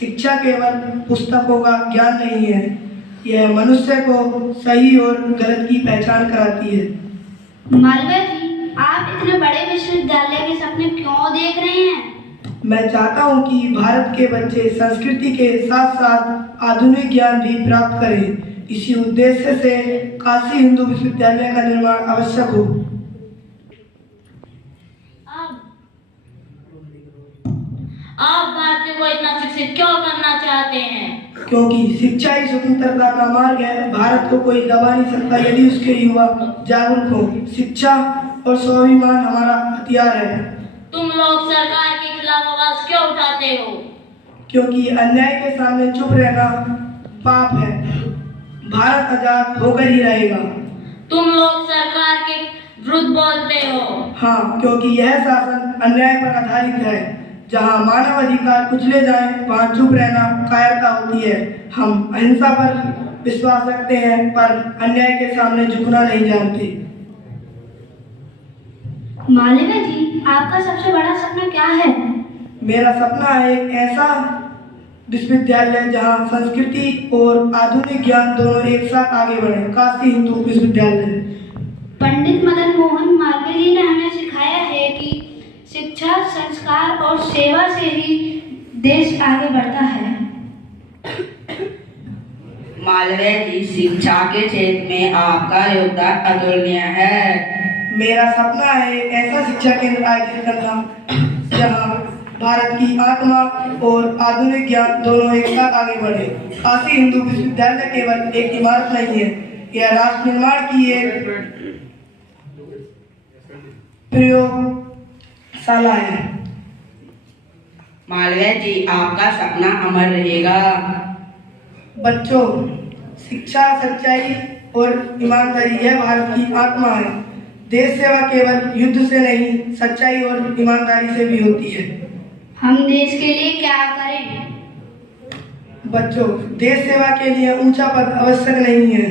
शिक्षा केवल पुस्तकों का ज्ञान नहीं है, यह मनुष्य को सही और गलत की पहचान कराती है। मालवीय जी, आप इतने बड़े विश्वविद्यालय के सपने क्यों देख रहे हैं? मैं चाहता हूं कि भारत के बच्चे संस्कृति के साथ साथ आधुनिक ज्ञान भी प्राप्त करें। इसी उद्देश्य से काशी हिंदू विश्वविद्यालय का निर्माण आवश्यक हो। आप भारतीय को इतना शिक्षित क्यों करना चाहते हैं? क्योंकि शिक्षा ही स्वतंत्रता का मार्ग है। भारत को कोई दबा नहीं सकता यदि उसके युवा जागरूक हो। शिक्षा और स्वाभिमान हमारा हथियार है। तुम लोग सरकार के खिलाफ आवाज क्यों उठाते हो? क्योंकि अन्याय के सामने चुप रहना पाप है। भारत आजाद होकर ही रहेगा। तुम लोग सरकार के विरुद्ध बोलते हो। हाँ, क्योंकि यह शासन अन्याय पर आधारित है। जहाँ मानव अधिकार कुचले जाएं, वहाँ चुप रहना कायरता होती है। हम अहिंसा पर विश्वास रखते हैं, पर अन्याय के सामने झुकना नहीं जानते। मालवीय जी, आपका सबसे बड़ा सपना क्या है? मेरा सपना है एक ऐसा विश्वविद्यालय जहाँ संस्कृति और आधुनिक ज्ञान दोनों एक साथ आगे बढ़े। काशी हिंदू विश्वविद्यालय। पंडित मदन मोहन मालवीय जी ने हमें सिखाया है कि शिक्षा, संस्कार और सेवा से ही देश आगे बढ़ता है। मालवीय जी, शिक्षा के क्षेत्र में आपका योगदान अतुलनीय है। मेरा सपना है एक ऐसा शिक्षा केंद्र आयोजित करना जहाँ भारत की आत्मा और आधुनिक ज्ञान दोनों एक साथ आगे बढ़े। काशी हिंदू विश्वविद्यालय केवल एक इमारत नहीं है, यह राष्ट्र निर्माण की एक प्रयोगशाला है। मालवीय जी, आपका सपना अमर रहेगा। बच्चों, शिक्षा, सच्चाई और ईमानदारी यह भारत की आत्मा है। देश सेवा केवल युद्ध से नहीं, सच्चाई और ईमानदारी से भी होती है। हम देश के लिए क्या करें? बच्चों, देश सेवा के लिए ऊंचा पद आवश्यक नहीं है।